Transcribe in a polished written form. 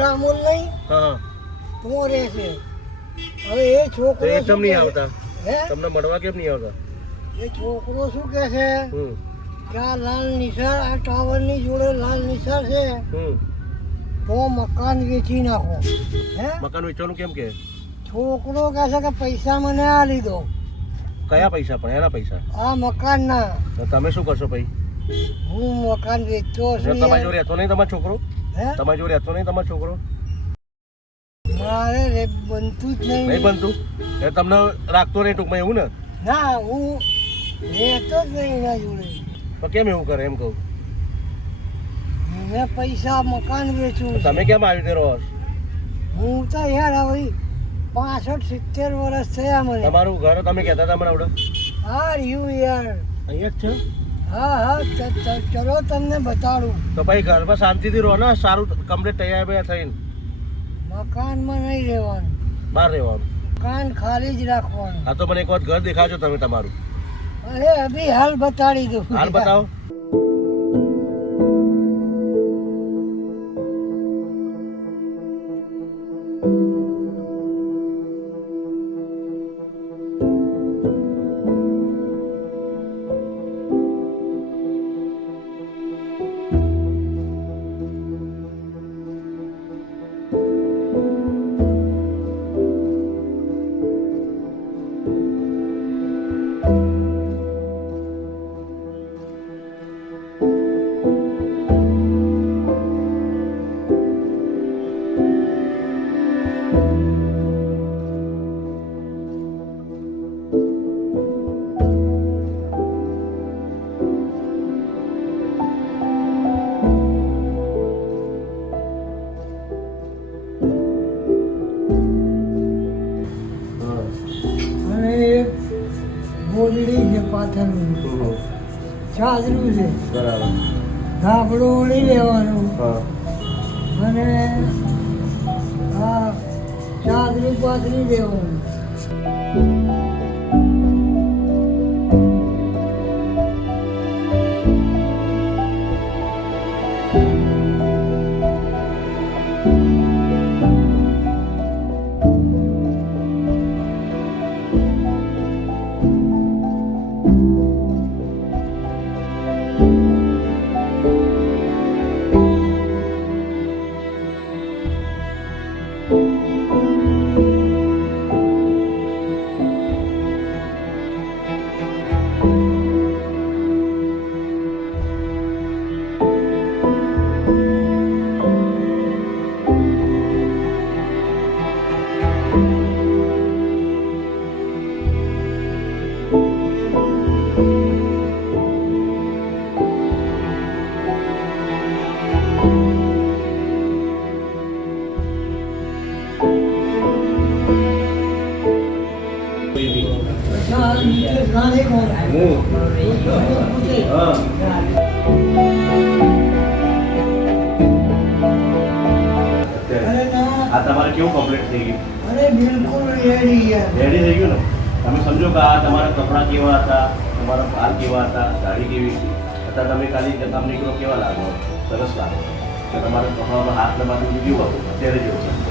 રામોલ નહીં હા તો રહે છે. હવે એ છોકરો એ કેમ નહીં આવતા? હે તમને મળવા કેમ નહીં આવતા? એ છોકરો શું કહે છે હમ કે આ લાલ નિશાળ આ ટાવરની જોડે લાલ નિશાળ છે તો મકાન વેચી નાખો. હે મકાન વેચવાનું કેમ કે? છોકરો કહે છે કે પૈસા મને આ લીધો. કયા પૈસા પણ? એના પૈસા? આ મકાનના. તો તમે શું કરશો ભાઈ? હું મકાન વેચતો છું. તમારી જોડે રહેતો નહીં તમારો છોકરો? હે તમારી જોડે રહેતો નહીં તમારો છોકરો? મારે બનતું જ નહીં. નહીં બનતું એ તમને રાખતો નહીં ટૂંકમાં, એવું ને? ના હું રહેતો જ નહીં એના જોડે. તો કેમ એવું કરે એમ કહું? મેં પૈસા મકાન વેચું. તમે કેમ આવી રીતે રહો? હું તો યાર હવે 65-70 વર્ષ થયા મને. તમારું ઘર તમે કહેતા હતા મને આવડે હા રહ્યું યાર. અહીંયા જ છે? હા હા ચલો તમને બતાડું. તો ભાઈ ઘરમાં શાંતિથી રહો ને, સારું કમ્પ્લીટ તૈયાર થઈને. મકાનમાં નહીં રહેવાનું, બહાર રહેવાનું. મકાન ખાલી જ રાખવાનું. હા તો મને એક વખત ઘર દેખાડજો તમે તમારું. અરે અભી હાલ બતાડી દઉં. હાલ બતાવો. બોલડી છે પાથરનું, ચાદરું છે, બરાબર. ધાબળો ઓળી લેવાનું અને આ ચાદરું પાથરી દેવાનું. આ તમારે કેવું કમ્પ્લીટ થઈ ગયું? અરે બિલકુલ રેડી છે. રેડી થઈ ગયું ને? તમે સમજો કે આ તમારા કપડાં કેવા હતા, તમારા બાલ કેવા હતા, દાઢી કેવી હતી, અત્યારે તમે ખાલી કામ નીકળો કેવા લાગો, સરસ લાગો. તમારા કપડામાં હાથ લગાડવું કેવું હતું અત્યારે જેવું છે.